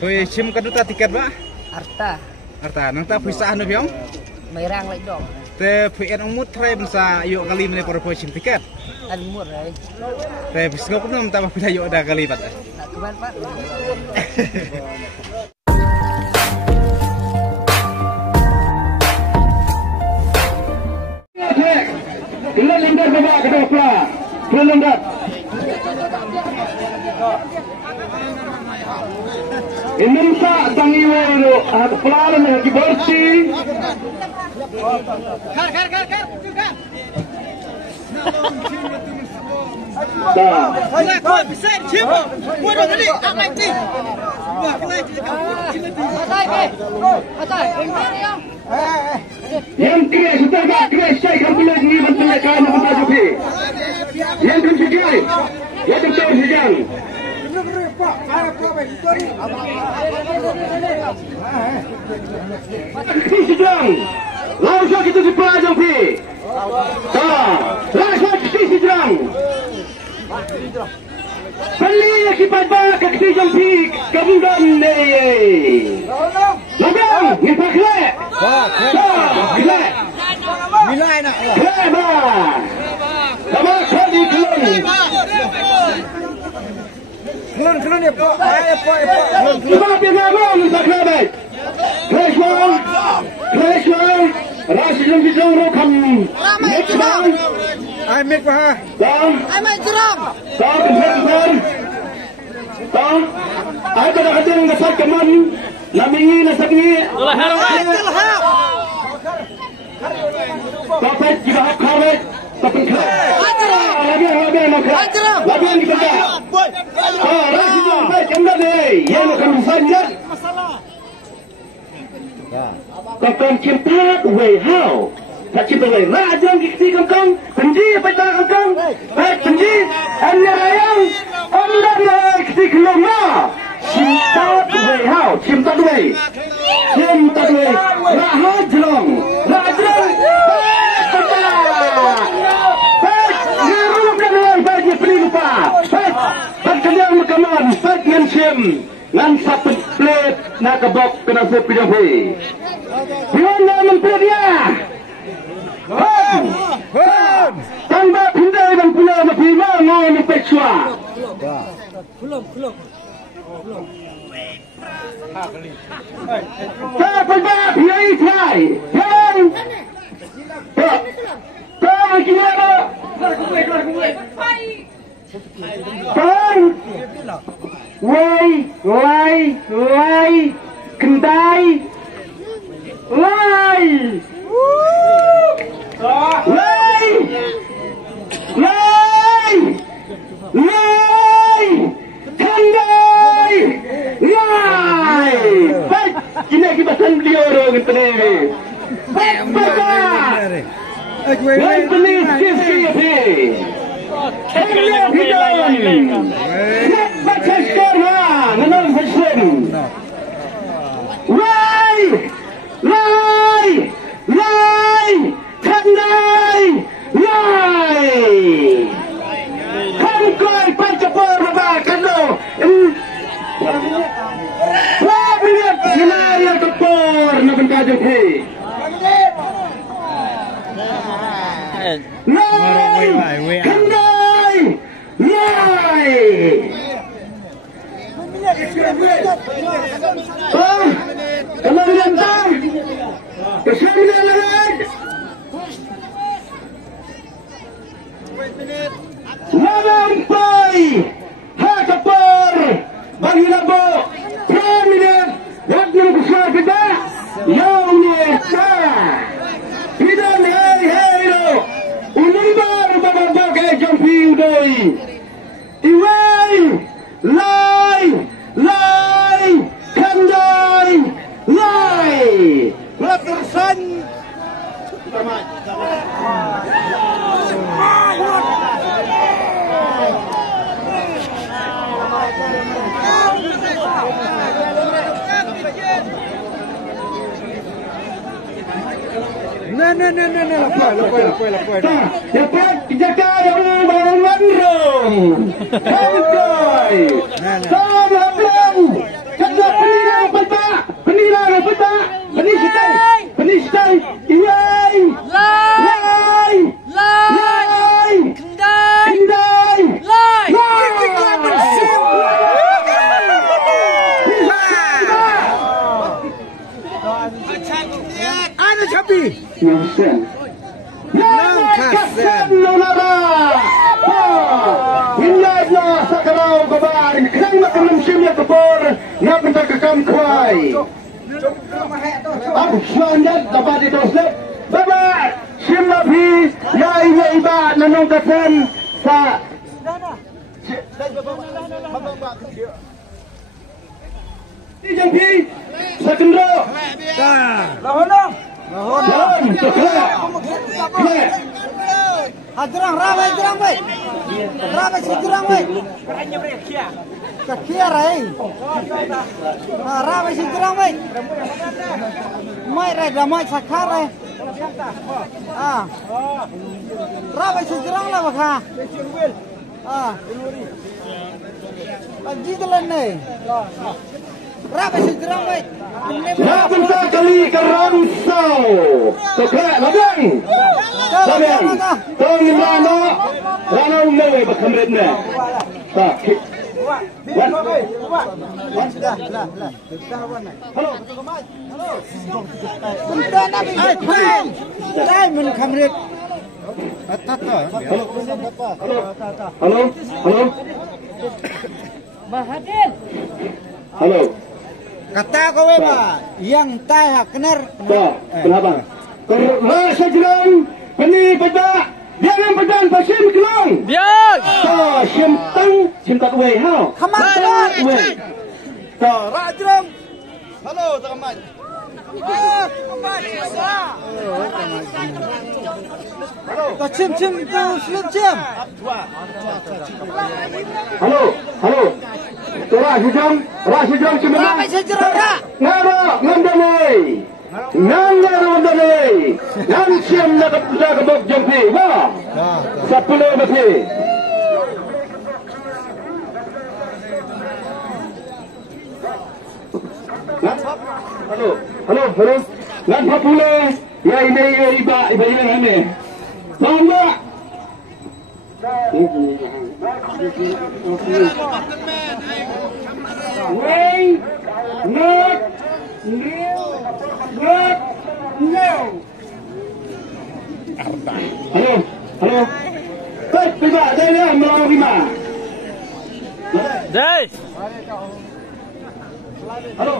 Oi sim kaduta tiket ba? Arta. Arta nang ta pisah nu biong? Mayrang lagi dong. Te pien umut trai bensa yuk kali mene por sim tiket. An mur ai. Te bisgo pun ta pila yuk ada kali pat. Tak keban Pak. Lingkar babak kedua pelengkap. Indonesia tangiwe itu pelan lagi bersih. Yang kira sudah tak kira saya kan boleh ni menterakan untuk Jokowi. Yang kedua, yang betul sejang. Sejang, langsung kita dipelajang pi. Langsung kita sejang. Beli akibat bak kita jampi kemudian ni. Logam, ni pakai. Pakai. Milai nak. Lema. Sama sekali kelon. Kelon ya pak. Sebab yang ramai kita kelon. Freshman. Rasa jom bijong rokam. Ramai. Ai mek pa. Dong. Ai mai jeram. Dong kemudian. Dong. Ai pada kadang dapat keman. Namingi nasakni. Lahar. Dapat kita kawet. Tapi lagi nak. Lagi yang kita tak. Rasa jom baik anda deh. Yang akan saja. Kau cinta way how. Tak cinta way. Rajang kiksi kangkang. Penji apa tak kangkang? Baik penji. Anda rayang. Anda kiksi keloma. Cinta way how. Cinta way. Cinta way. Rahajlong. Rahajlong. Baik. Ngerumkan way. Baik dia pelimpa. Baik. Berkenyang mekaman. Baik ngan sim. Ngan satu plate nak kebok kena sepi jampi. Biona menteri dia. Tanpa pindai dan punya lebih mana yang pecua. Belum. Tak perbab yang itai. Yang. Tak gimana? Bang. Wai. Kendai. Lai. Kendai. Lai. Baik. Kini kita beliau orang itu ni. Baik. Baik. Penis kisi. Nak baca skor ha, menang fashion. Lai, kendai, lai. Kangkoi pancapor makan lo. Wah, biliat sinaya kepor nak berkaji he. Lai, kendai, lai. Kemudian tang, kesembilan lagi. Lampai, hakapor, bagi labo, prominent, waktu besar kita, yang nyata. Hidan hey lo, unimbar bagai jampi udoi. Iwai, lai, kendai, lai. Letersan. Lepas. Dapat jaga yang barang-barang. Kau sama belum. Kau Ano Chabi? Yang sen. Yang kasen nonara. Hinay na sa karaw kabar. Kang makanamsim ya kapor. Napita kakam kway. Ako selanjut dapat diteruskan. Baba. Simapi. Ya iba nanong kasen sa. Jampi. Sa kendro. Lahonong. Lahon. Coklat. Hadrang ramai jurang baik. Ramai jurang baik. Kia rai. Ramai jurang baik. Mai rai ramai sakar rai. Ramai jurang lah bakha. Lagi telan ni. Ramai jurang baik. Bentar kali keransau. Coklat labang. Labang. Tong rano. Rano mewe bakhamredna. Tak. Bentar nabi. Dah men kamret. Halo. Halo. Bahadir. Halo. Kata kau apa? Yang tak kenar. Tak. Kenapa? Rasa jerang. Peni pedak. Jangan pedan pasim kelong. Biar. Tak. Sim tang. Sim tak wei hao. Kemasan. Wei. Tak. Rajram. Halo, teman. Cim cim tu slip cim. Halo. Halo. Rasa jerang cuma. Ramai sejarah dah. Ngara ngandalai. Nanggar ngandalai. Nang siam nak kabok jampi. Wah. 10 nabi. Halo. Halo. Halo. Ngan papule. Ya ini iba ini. Tamba. Wait, not, no. Halo, halo. Baik, tiba, saya mau lima. Dai. Halo.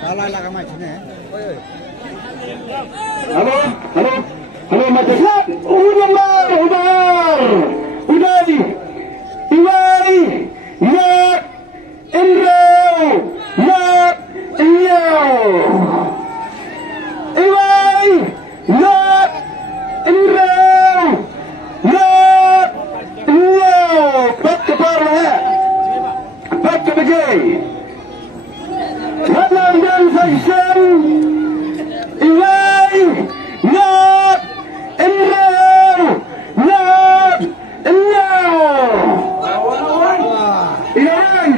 Kalau lah kamu sini. Halo, halo, halo, masyarakat. Ubar. Udai, Iwai, Yak, Indro, Yak, Iyaw. Iwai, Yak, Indro, Yak, Iyaw. Pat kepala ya. Pat kebejai. Hadang dan Faisal. Iwai, Yak, Indro, Yak, Iyaw. Iyan.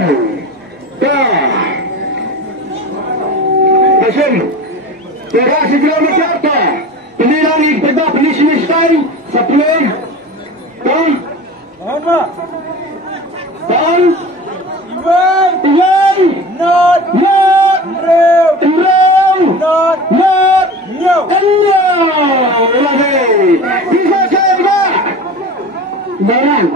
Kasih. Terima kasih masyarakat. Pilihan ibadah penismistai 10. Tahun. Tahun. Iwan. Not. Lagi. Bisa saya. Barang.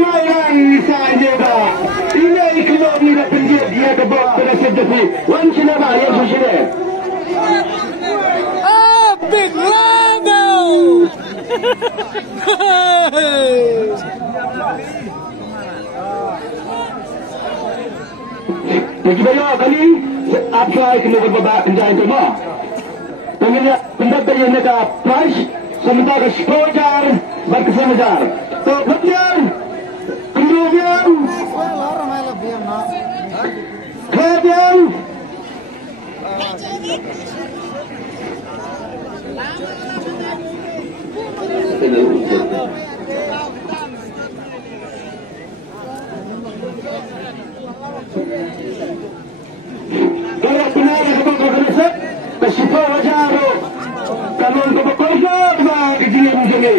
Mainan saja dah. Ini ikhlas ni dah penjat dia kebok pada sejati. Wan Cina bah yang sudah. Big Labo. Bagi banyak kali apa kena berbabak penjahat cuma. Pengennya pendapat yang nak price sementara sekojar berkesenajar. So kemudian kemudian kalau benar wajar kanon kebekosa bang kejingan sini.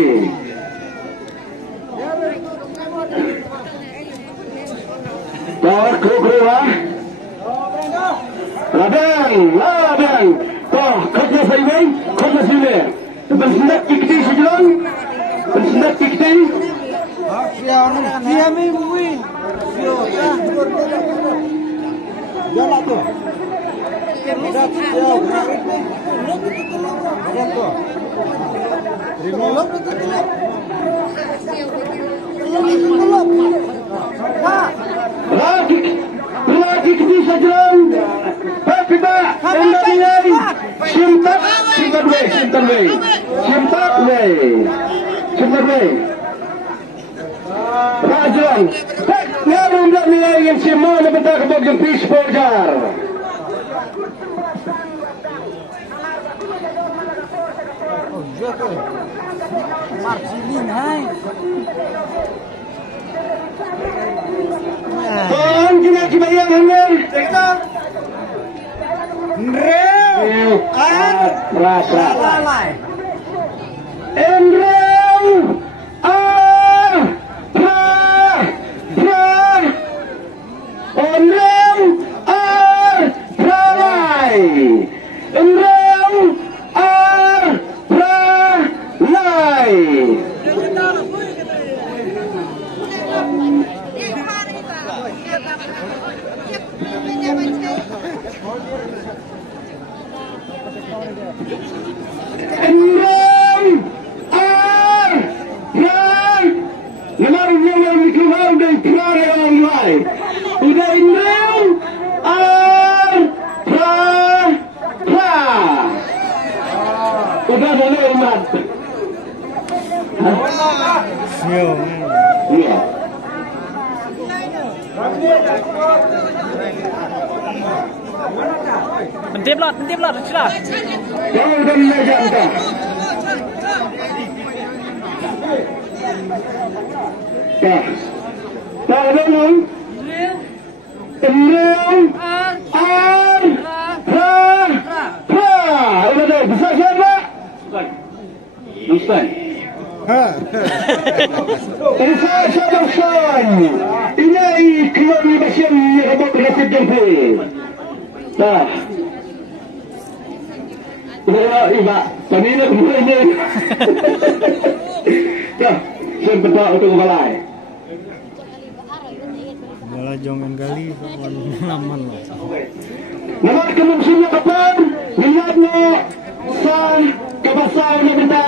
Kru lah. Ladang. Toh kerja saya kerja sini. Bersendak kikti sejalan. Bersendak kikti. Dia mimpi. Jalan tu. Lagi kiti sejalan. Kita endai Simtak way. Rajuan, tak ngarum dah nilai yang semua lepas kebab yang peace forjar. Marcelin, hai. Tuan kena cibayang hangar. Reu. Lalai. Udah boleh umat. Iya. Pentip lot, sila. Jangan belajar kita. Ya. Tahu udah dah besar siapa? Ustaz. Ustaz Syabashan. Ini keluarga Basyam yang abang berhasil jumpa. Dah. Udah iba. Kami nak mulai ni. Ya, saya berdoa untuk balai. Malah jangan kali laman lah. Nama kemudiannya kapan? Lihatnya san kebasan yang kita.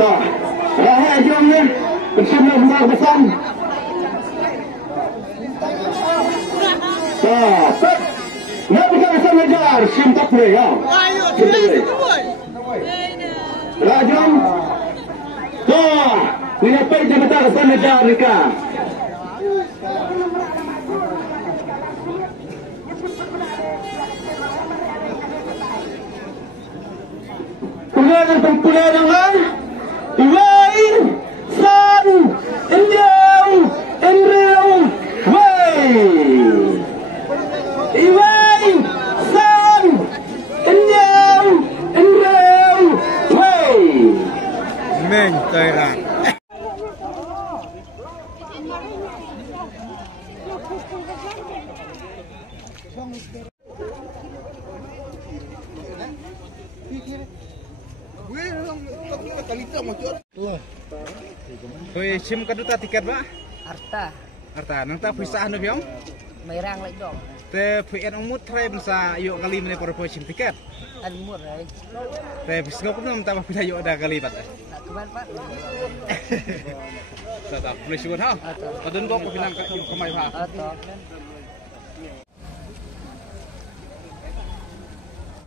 Toh, rahai jomnya bersama mbak besan. Toh, nak bukan asal negar simtak ni ya. Rajam. Toh, ni apa yang kita asal negar mereka? Pengarangan Iwai San Enjau Enreu Wei Iwai San Enjau Enreu Wei Meng Thailand. Koi sim kaduta tiket ba? Arta nang ta pisah anu biong? Merang lagi dong. Te pien umut trai bensa yuk kali mene por sim tiket. Mur, hai. Te bisgo pun ta pila yuk ada kali bat. Nak keban pak. Ta ta polisi wan ha. Padun go ko pinang ka kamay ha. Atau.